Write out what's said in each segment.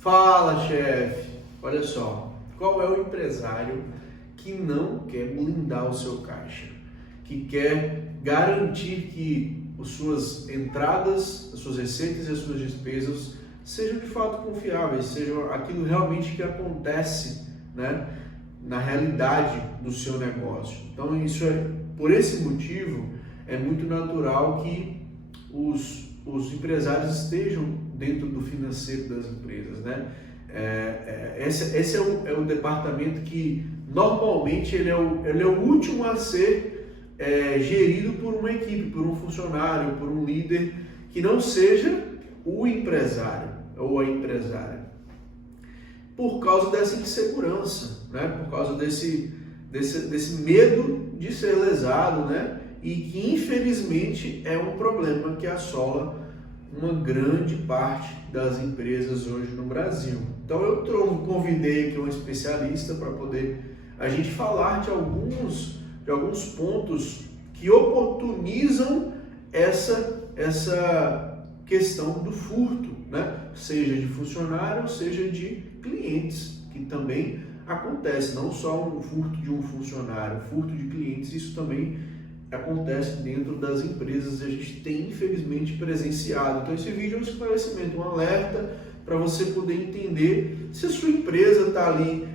Fala, chefe! Olha só, qual é o empresário que não quer blindar o seu caixa? Que quer garantir que as suas entradas, as suas receitas e as suas despesas sejam de fato confiáveis, sejam aquilo realmente que acontece, né, na realidade do seu negócio. Então, por esse motivo, é muito natural que os empresários estejam dentro do financeiro das empresas, né? Esse é o departamento que normalmente ele é o último a ser gerido por uma equipe, por um funcionário, por um líder que não seja o empresário ou a empresária, por causa dessa insegurança, né? Por causa desse medo de ser lesado, né? E que infelizmente é um problema que assola uma grande parte das empresas hoje no Brasil. Então eu convidei aqui um especialista para poder a gente falar de alguns pontos que oportunizam essa questão do furto, né? Seja de funcionário, seja de clientes, que também acontece, não só um furto de um funcionário, furto de clientes, isso também acontece dentro das empresas e a gente tem infelizmente presenciado. Então esse vídeo é um esclarecimento, um alerta para você poder entender se a sua empresa está ali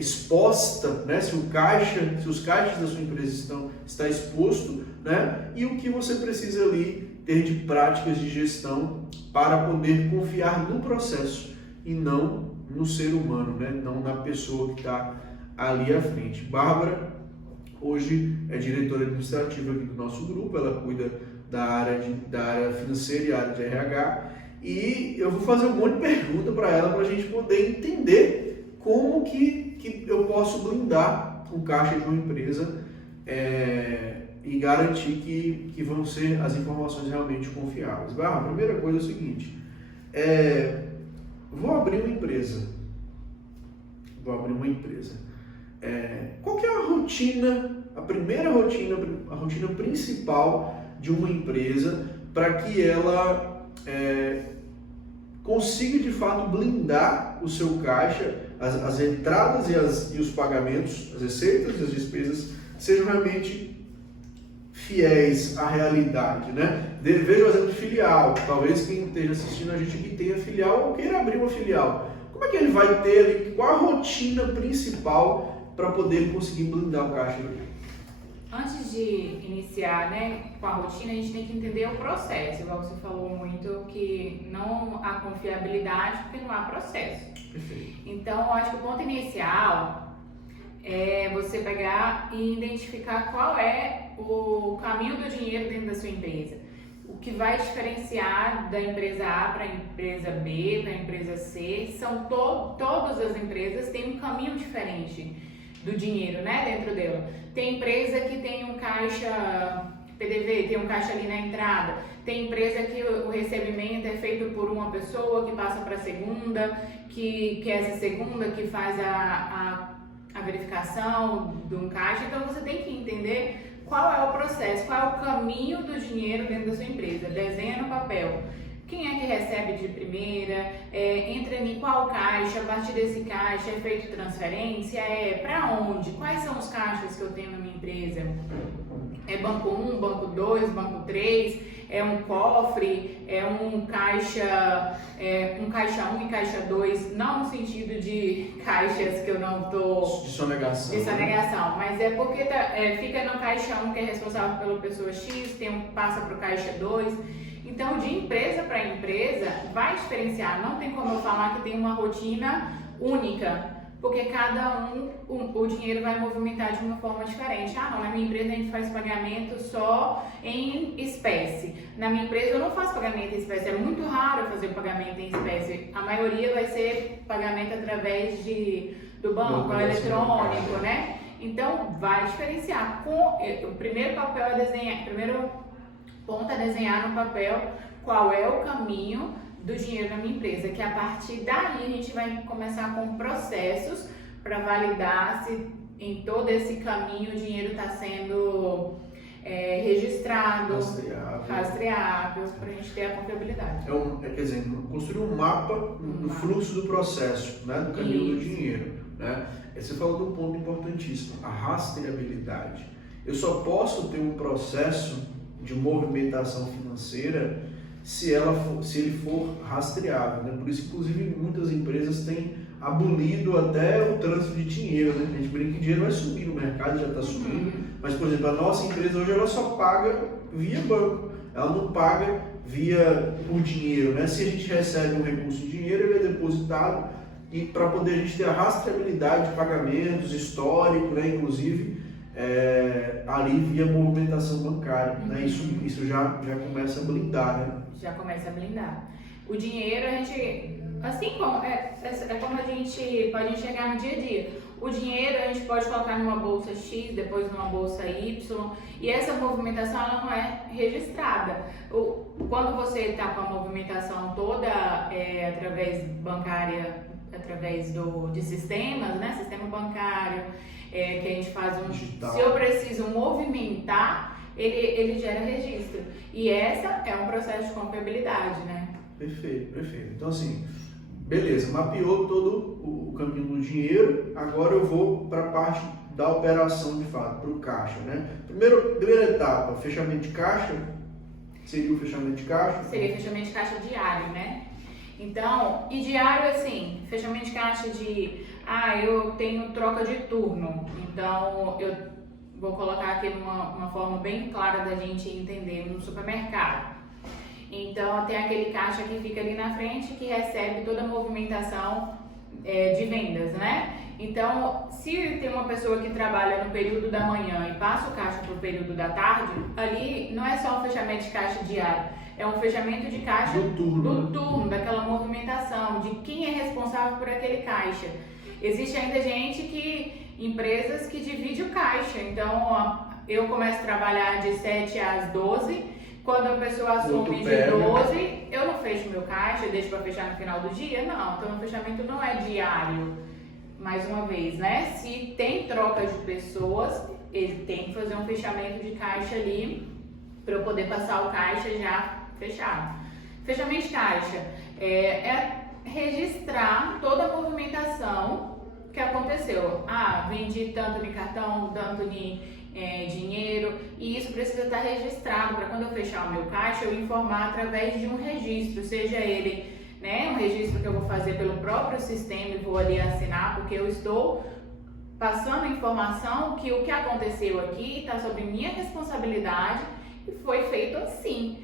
exposta, né? Se os caixas da sua empresa está exposto, né? E o que você precisa ali ter de práticas de gestão para poder confiar no processo e não no ser humano, né? Não na pessoa que está ali à frente. Bárbara hoje é diretora administrativa aqui do nosso grupo, ela cuida da área financeira e área de RH, e eu vou fazer um monte de perguntas para ela para a gente poder entender como que eu posso blindar o caixa de uma empresa e garantir que vão ser as informações realmente confiáveis. A primeira coisa é o seguinte, vou abrir uma empresa. Qual que é a rotina, a rotina principal de uma empresa para que ela consiga de fato blindar o seu caixa, as entradas e os pagamentos, as receitas e as despesas sejam realmente fiéis à realidade, né? Veja o exemplo de filial. Talvez quem esteja assistindo a gente aqui tenha filial ou queira abrir uma filial. Como é que ele vai ter ali, qual a rotina principal para poder conseguir blindar o caixa? Antes de iniciar, né, com a rotina, a gente tem que entender o processo. Igual você falou muito que não há confiabilidade porque não há processo. Perfeito. Então, eu acho que o ponto inicial é você pegar e identificar qual é o caminho do dinheiro dentro da sua empresa. O que vai diferenciar da empresa A para a empresa B, para a empresa C, todas as empresas têm um caminho diferente do dinheiro, né, dentro dela. Tem empresa que tem um caixa PDV, tem um caixa ali na entrada. Tem empresa que o recebimento é feito por uma pessoa que passa para a segunda, que essa segunda que faz a verificação de um caixa. Então você tem que entender qual é o processo, qual é o caminho do dinheiro dentro da sua empresa. Desenha no papel. Quem é que recebe de primeira? Entra em qual caixa? A partir desse caixa é feito transferência? Para onde? Quais são os caixas que eu tenho na minha empresa? É banco 1, banco 2, banco 3? É um cofre? É um caixa 1 e caixa 2? Não no sentido de caixas que eu não estou... De sonegação. De sonegação, mas é porque fica no caixa 1 que é responsável pela pessoa X, passa para o caixa 2... Então, de empresa para empresa, vai diferenciar. Não tem como eu falar que tem uma rotina única, porque cada o dinheiro vai movimentar de uma forma diferente. Não, na minha empresa a gente faz pagamento só em espécie. Na minha empresa eu não faço pagamento em espécie, é muito raro eu fazer pagamento em espécie. A maioria vai ser pagamento através do banco, eletrônico, né? Então, vai diferenciar. O primeiro papel é desenhar, ponto é desenhar no papel qual é o caminho do dinheiro na minha empresa, que a partir daí a gente vai começar com processos para validar se em todo esse caminho o dinheiro está sendo registrados, rastreáveis, para a gente ter a confiabilidade. Quer dizer, construir um mapa do fluxo do processo, né, do caminho do dinheiro. Né? Você falou de um ponto importantíssimo, a rastreabilidade. Eu só posso ter um processo de movimentação financeira se ele for rastreável. Né? Por isso, inclusive, muitas empresas têm abolido até o trânsito de dinheiro. Né? A gente brinca que dinheiro vai subir no mercado, já está subindo. Mas, por exemplo, a nossa empresa hoje ela só paga via banco. Ela não paga via o dinheiro. Né? Se a gente recebe um recurso em dinheiro, ele é depositado e para poder a gente ter a rastreabilidade de pagamentos, histórico, né? Inclusive ali via movimentação bancária. Né? Isso já começa a blindar. Né? Já começa a blindar. O dinheiro, a gente, assim como como a gente pode enxergar no dia a dia. O dinheiro a gente pode colocar numa bolsa X, depois numa bolsa Y, e essa movimentação ela não é registrada. Quando você está com a movimentação toda através bancária, através de sistemas, né? Sistema bancário, que a gente faz digital. Se eu preciso movimentar, ele gera registro. E essa é um processo de confiabilidade, né? Perfeito. Então assim, beleza, mapeou todo o caminho do dinheiro, agora eu vou para a parte da operação de fato, para o caixa, né? Primeira etapa, fechamento de caixa, seria o fechamento de caixa? Seria fechamento de caixa diário, né? Então, e diário assim, fechamento de caixa eu tenho troca de turno, então eu vou colocar aqui uma forma bem clara da gente entender no supermercado. Então, tem aquele caixa que fica ali na frente que recebe toda a movimentação de vendas, né? Então, se tem uma pessoa que trabalha no período da manhã e passa o caixa para o período da tarde, ali não é só um fechamento de caixa diário, é um fechamento de caixa do turno, daquela movimentação, de quem é responsável por aquele caixa. Existe ainda empresas que dividem o caixa, então eu começo a trabalhar de 7 às 12, quando a pessoa assume de 12, eu não fecho meu caixa, deixo para fechar no final do dia? Não, então o fechamento não é diário, mais uma vez, né? Se tem troca de pessoas, ele tem que fazer um fechamento de caixa ali, para eu poder passar o caixa já fechado. Fechamento de caixa é registrar toda a movimentação que aconteceu. Vendi tanto de cartão, tanto de dinheiro, e isso precisa estar registrado para quando eu fechar o meu caixa eu informar através de um registro, seja ele um registro que eu vou fazer pelo próprio sistema e vou ali assinar, porque eu estou passando a informação que o que aconteceu aqui está sob minha responsabilidade e foi feito assim.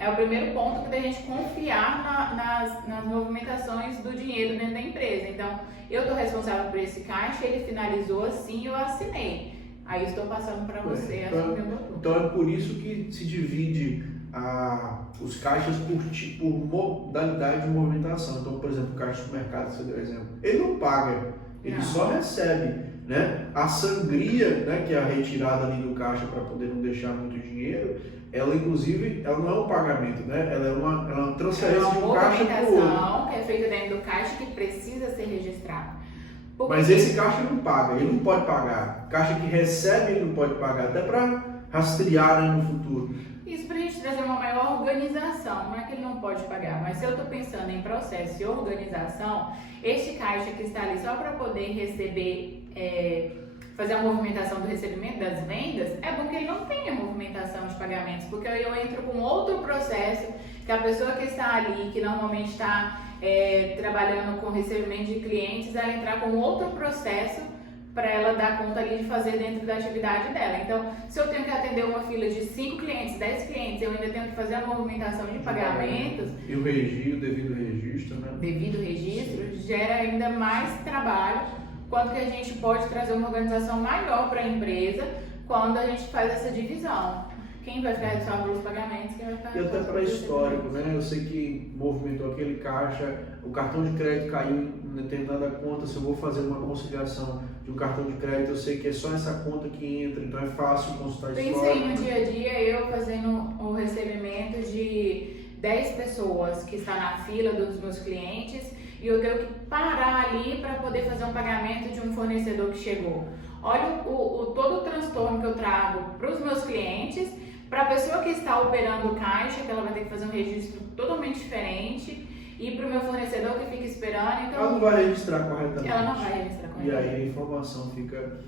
É o primeiro ponto da gente confiar nas movimentações do dinheiro dentro da empresa. Então, eu estou responsável por esse caixa, ele finalizou assim, eu assinei. Aí eu estou passando para você. Então é por isso que se divide os caixas por modalidade de movimentação. Então, por exemplo, o caixa do supermercado, você deu exemplo, ele não paga, ele só recebe. Né? A sangria, né, que é a retirada ali do caixa para poder não deixar muito dinheiro, ela inclusive não é um pagamento, né? Ela é uma transferência de um caixa para o outro. Que é feita dentro do caixa que precisa ser registrado. Mas esse caixa não paga, ele não pode pagar. Caixa que recebe ele não pode pagar, até para rastrear, né, no futuro. Isso para a gente trazer uma maior organização, não é que ele não pode pagar, mas se eu estou pensando em processo e organização, este caixa que está ali só para poder receber, fazer a movimentação do recebimento das vendas, é bom que ele não tenha movimentação de pagamentos, porque aí eu entro com outro processo, que a pessoa que está ali, que normalmente está trabalhando com recebimento de clientes, ela entrar com outro processo para ela dar conta ali de fazer dentro da atividade dela. Então, se eu tenho que atender uma fila de 5 clientes, 10 clientes, eu ainda tenho que fazer a movimentação de pagamentos. E o devido registro, né? Devido registro, gera ainda mais trabalho, quanto que a gente pode trazer uma organização maior para a empresa quando a gente faz essa divisão. Quem vai ficar responsável pelos pagamentos, quem vai ficar responsável. E até para histórico, né? Eu sei que movimentou aquele caixa, o cartão de crédito caiu em determinada conta, se eu vou fazer uma conciliação de um cartão de crédito, eu sei que é só essa conta que entra, então é fácil consultar histórico. Pensei no dia a dia, eu fazendo o recebimento 10 pessoas que estão na fila dos meus clientes e eu tenho que parar ali para poder fazer um pagamento de um fornecedor que chegou. Olha todo o transtorno que eu trago para os meus clientes, para a pessoa que está operando o caixa, que ela vai ter que fazer um registro totalmente diferente, e para o meu fornecedor que fica esperando. Então, ela não vai registrar corretamente. Ela não vai registrar corretamente. E aí a informação fica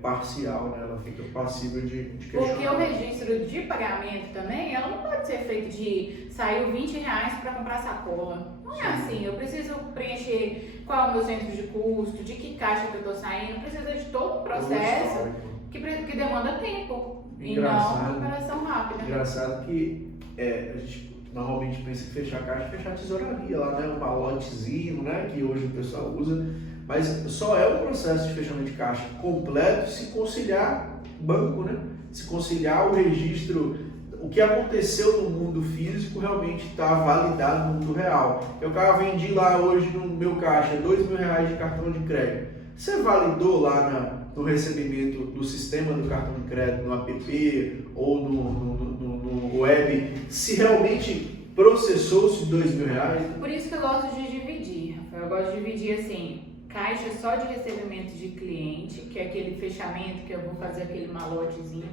parcial, né? Ela fica passível de questionamento. Porque o registro de pagamento também, ela não pode ser feito de saiu R$20 para comprar sacola. Não é assim. Eu preciso preencher qual é o meu centro de custo, de que caixa que eu estou saindo, precisa de todo um processo que demanda tempo e não uma operação rápida. Engraçado que a gente normalmente pensa em fechar caixa, fechar a tesouraria lá, né? Um malotezinho, né? Que hoje o pessoal usa. Mas só é o processo de fechamento de caixa completo se conciliar banco, né? Se conciliar o registro, o que aconteceu no mundo físico realmente está validado no mundo real. Eu vendi lá hoje no meu caixa R$2.000 de cartão de crédito. Você validou lá no recebimento do sistema do cartão de crédito, no app ou no web, se realmente processou-se R$2.000? Por isso que eu gosto de dividir, Rafael. Eu gosto de dividir assim, caixa só de recebimento de cliente, que é aquele fechamento que eu vou fazer aquele malotezinho,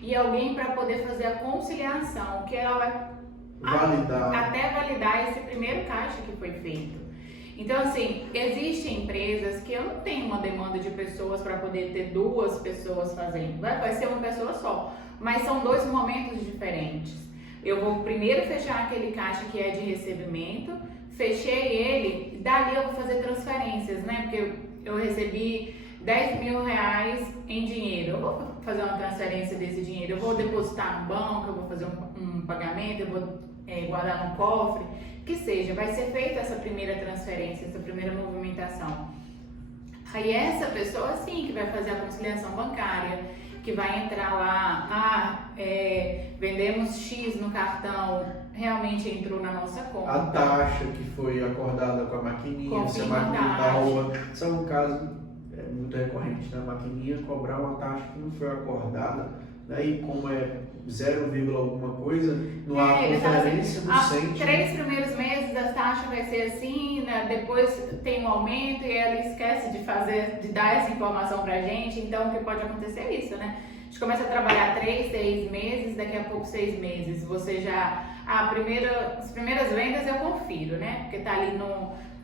e alguém para poder fazer a conciliação, que ela vai até validar esse primeiro caixa que foi feito. Então, assim, existem empresas que eu não tenho uma demanda de pessoas para poder ter 2 pessoas fazendo, vai ser uma pessoa só, mas são 2 momentos diferentes. Eu vou primeiro fechar aquele caixa que é de recebimento, fechei ele, dali eu vou fazer transferências, né? Porque eu recebi R$10.000 em dinheiro. Eu vou fazer uma transferência desse dinheiro, eu vou depositar no banco, eu vou fazer um pagamento, eu vou guardar no cofre, que seja, vai ser feita essa primeira transferência, essa primeira movimentação. Aí essa pessoa sim que vai fazer a conciliação bancária, que vai entrar lá, vendemos X no cartão, realmente entrou na nossa conta. A taxa que foi acordada com a maquininha, se a maquininha está roubando. Isso é um caso muito recorrente, né? A maquininha cobrar uma taxa que não foi acordada, né? E como é 0, alguma coisa, não há conferência do CENTE. 3 primeiros meses a taxa vai ser assim, né? Depois tem um aumento e ela esquece de dar essa informação pra gente, então o que pode acontecer é isso, né? A gente começa a trabalhar 3, 6 meses, daqui a pouco 6 meses, você já... as primeiras vendas eu confiro, né? Porque tá ali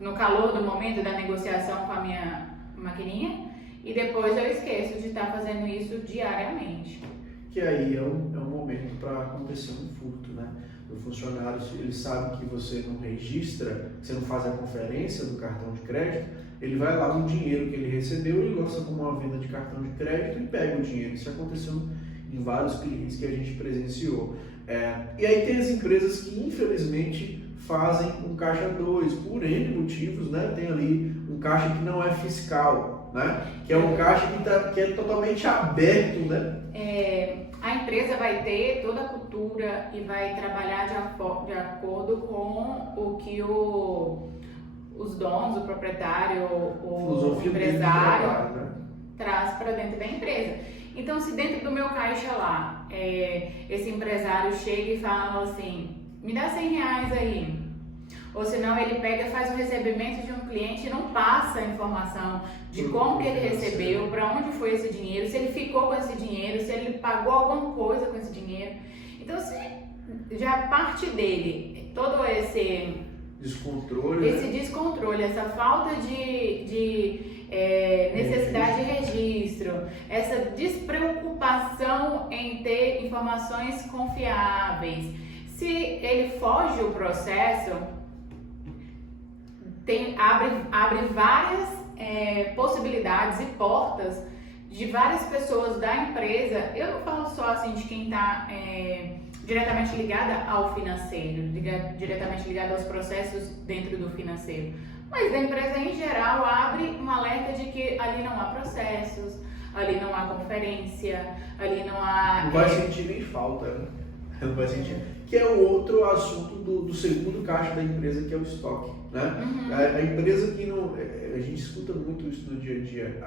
no calor do momento da negociação com a minha maquininha, e depois eu esqueço de estar fazendo isso diariamente. Que aí é um momento para acontecer um furto, né? O funcionário, ele sabe que você não registra, você não faz a conferência do cartão de crédito, ele vai lá no dinheiro que ele recebeu e lança como uma venda de cartão de crédito e pega o dinheiro. Isso aconteceu em vários clientes que a gente presenciou. E aí tem as empresas que infelizmente fazem um caixa 2, por N motivos, né? Tem ali um caixa que não é fiscal, né? Que é um caixa que é totalmente aberto, né? A empresa vai ter toda a cultura e vai trabalhar de acordo com o que os donos, o proprietário, o empresário traz para dentro da empresa. Então, se dentro do meu caixa lá, esse empresário chega e fala assim, me dá R$100 aí. Ou senão ele pega e faz o recebimento de um cliente e não passa a informação de como que ele recebeu, para onde foi esse dinheiro, se ele ficou com esse dinheiro, se ele pagou alguma coisa com esse dinheiro. Então, se já parte dele, todo esse descontrole, essa falta de necessidade de registro, essa despreocupação em ter informações confiáveis. Se ele foge o processo, abre várias possibilidades e portas de várias pessoas da empresa. Eu não falo só assim de quem está diretamente ligada ao financeiro, diretamente ligada aos processos dentro do financeiro, mas da empresa em geral abre um alerta de que ali não há processos, ali não há conferência, ali não há... Não vai sentir nem falta, né? Não vai sentir. Que é o outro assunto do segundo caixa da empresa, que é o estoque, né? A empresa que não... A gente escuta muito isso no dia a dia.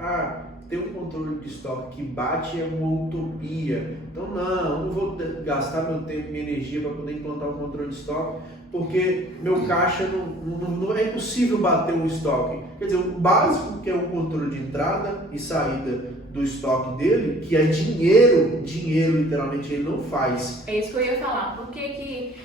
ter um controle de estoque que bate é uma utopia. Então, não vou gastar meu tempo e minha energia para poder implantar um controle de estoque, porque meu caixa não é impossível bater um estoque. Quer dizer, o básico, que é o controle de entrada e saída do estoque dele, que é dinheiro literalmente ele não faz. É isso que eu ia falar. Por que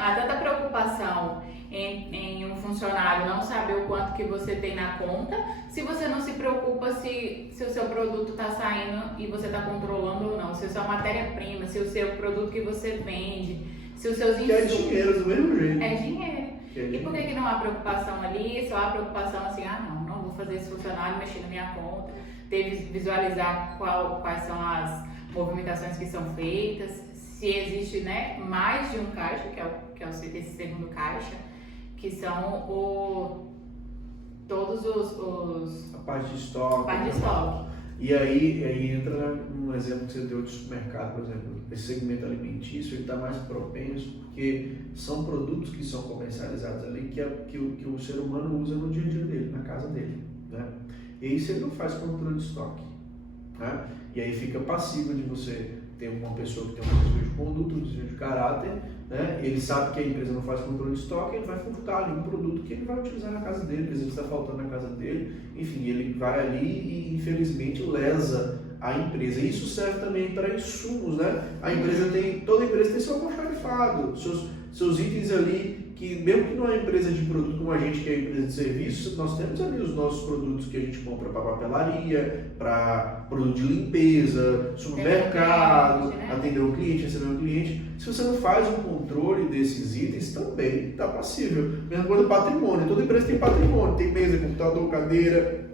há tanta preocupação em um funcionário não saber o quanto que você tem na conta, se você não se preocupa se o seu produto está saindo e você está controlando ou não, se a sua matéria-prima, se o seu produto que você vende, se os seus insumos... Que é dinheiro do mesmo jeito. É dinheiro. E por que não há preocupação ali? Só há preocupação assim, não vou fazer esse funcionário mexer na minha conta, visualizar quais são as movimentações que são feitas, se existe, né, mais de um caixa, que é esse segundo caixa, que são todos a parte de estoque. E aí entra um exemplo que você deu de supermercado, por exemplo, esse segmento alimentício, ele está mais propenso porque são produtos que são comercializados ali que o ser humano usa no dia a dia dele, na casa dele, né? E isso ele não faz controle de estoque, né? E aí fica passível de você ter uma pessoa que tem um desvio de conduta, um desvio de caráter, né? Ele sabe que a empresa não faz controle de estoque, ele vai furtar ali um produto que ele vai utilizar na casa dele, que às vezes está faltando na casa dele, enfim, ele vai ali e infelizmente lesa a empresa. Isso serve também para insumos, né? Toda empresa tem seu almoxarifado, seus itens ali, que mesmo que não é empresa de produto como a gente, que é empresa de serviço, nós temos ali os nossos produtos que a gente compra para papelaria, para produto de limpeza, supermercado, atender o cliente, receber o cliente. Se você não faz um controle desses itens, também está passível. Mesma coisa do patrimônio, toda empresa tem patrimônio, tem mesa, computador, cadeira.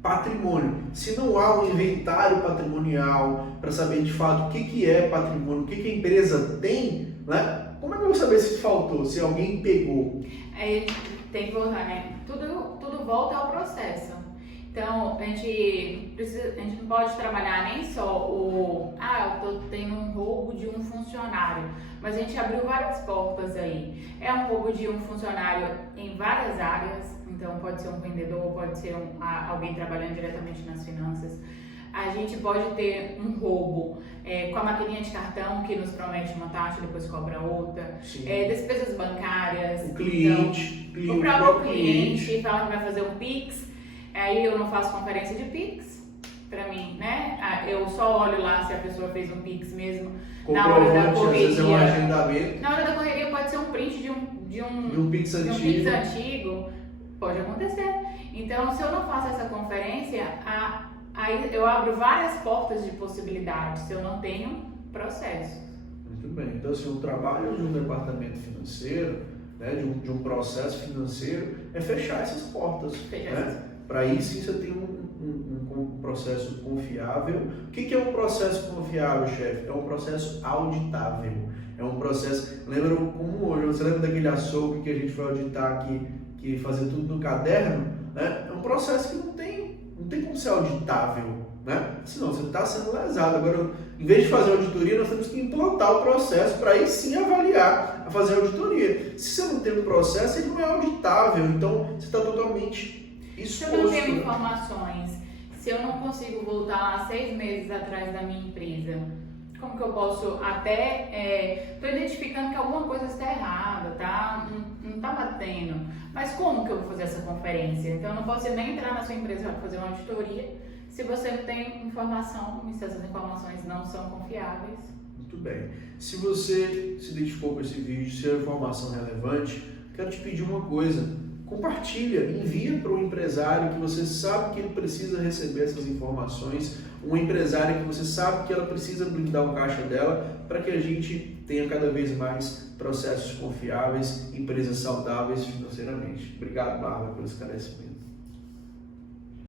Patrimônio. Se não há um inventário patrimonial para saber de fato o que é patrimônio, o que a empresa tem, né? Como é que eu vou saber se faltou, se alguém pegou? Aí tem que voltar, né? Tudo volta ao processo. Então, a gente não pode trabalhar nem só eu tô tendo um roubo de um funcionário, mas a gente abriu várias portas aí. É um roubo de um funcionário em várias áreas, então pode ser um vendedor, pode ser alguém trabalhando diretamente nas finanças. A gente pode ter um roubo com a maquininha de cartão que nos promete uma taxa e depois cobra outra, despesas bancárias, o próprio cliente fala que vai fazer um Pix, aí eu não faço conferência de Pix para mim, né? Eu só olho lá se a pessoa fez um Pix mesmo na hora da correria. Às vezes é um agendamento. Na hora da correria pode ser um print de um Pix antigo, pode acontecer. Então, se eu não faço essa conferência, aí eu abro várias portas de possibilidades se eu não tenho processo. Muito bem. Então, assim, o trabalho de um departamento financeiro, né, de um processo financeiro, é fechar essas portas. Né? Para isso, você tem um processo confiável. O que é um processo confiável, chefe? É um processo auditável. É um processo... Lembra como hoje? Você lembra daquele açougue que a gente foi auditar aqui, que fazia tudo no caderno? Né? É um processo que não tem como ser auditável, né? Senão você está sendo lesado. Agora, em vez de fazer auditoria, nós temos que implantar o processo para aí sim avaliar, fazer auditoria. Se você não tem o processo, ele não é auditável, então você está totalmente exposto. Se eu não tenho informações, se eu não consigo voltar lá 6 meses atrás da minha empresa, como que eu posso estou identificando que alguma coisa está errada, tá? Não está batendo. Mas como que eu vou fazer essa conferência? Então eu não posso nem entrar na sua empresa para fazer uma auditoria se você não tem informação, se essas informações não são confiáveis. Muito bem. Se você se identificou com esse vídeo, se é informação relevante, quero te pedir uma coisa. Compartilha, envia para um empresário que você sabe que ele precisa receber essas informações, um empresário que você sabe que ela precisa blindar o caixa dela, para que a gente tenha cada vez mais processos confiáveis, empresas saudáveis financeiramente. Obrigado, Bárbara, pelo esclarecimento.